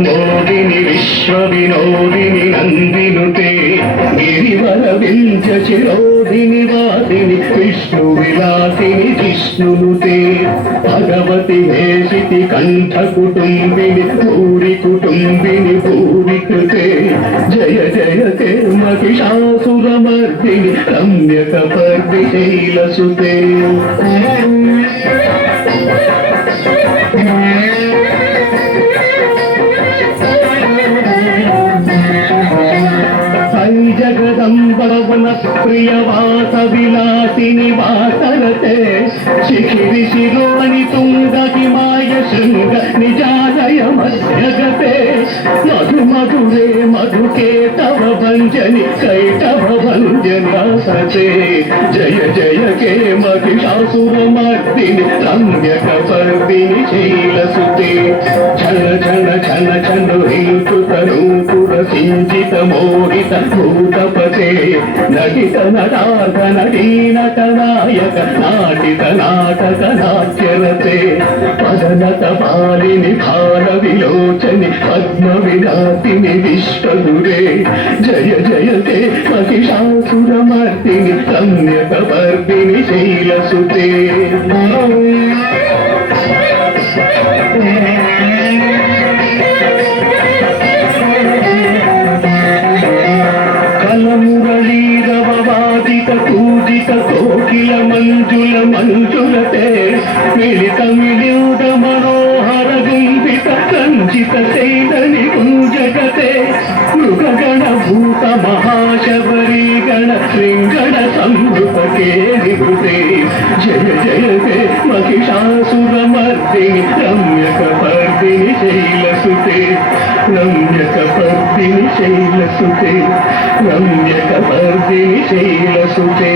मोदिनि विश्वविनोदिनि नन्दिनुते गिरिवरविन्ध्यशिरोधिनि वासिनि विष्णुविलासिनि जिष्णुनुते भगवति हेशिति कण्ठकुटुम्बिनि भूरि कुटुम्बिनि भूरि कृते जय जय ते महिषासुरमर्दिनि रम्यकपर्दि शैलसुते जगदम्बवन प्रियवास विलासिनि वासरते शिखिरि शिरोणि तुंग हिमाय शृंग निजालय मध्यगते मधु मधुरे मधुके तव भंजनि कैटभ भंजनासते जय जय के महिषासुरमर्दिनि रम्यकपर्दिनि शैलसुते छन छन छन छन हिंसुतनूपुर सिंचित मोहित भूतपते नटित नटार्थ नटीनट नायक नाटित नाटक नाट्यरते पदनत पालिनि भाल विलोचनि पद्म विलासिनि विश्वगुरे जय जय ते महिषासुरमर्दिनि रम्यकपर्दिनि शैलसुते पूजित कोकिल मंजुल मंजुलते मिलित मिलियुद मनोहर गुंबित कंचित सैदनि कुंजगते मृगगण भूत महाशबरी गण श्रृंगण संभृत केलिभृते जय जय ते महिषासुरमर्दिनि रम्यकपर्दिनि शैलसुते रम्यकपर्दिनि शैलसुते रम्यकपर्दिनि शैलसुते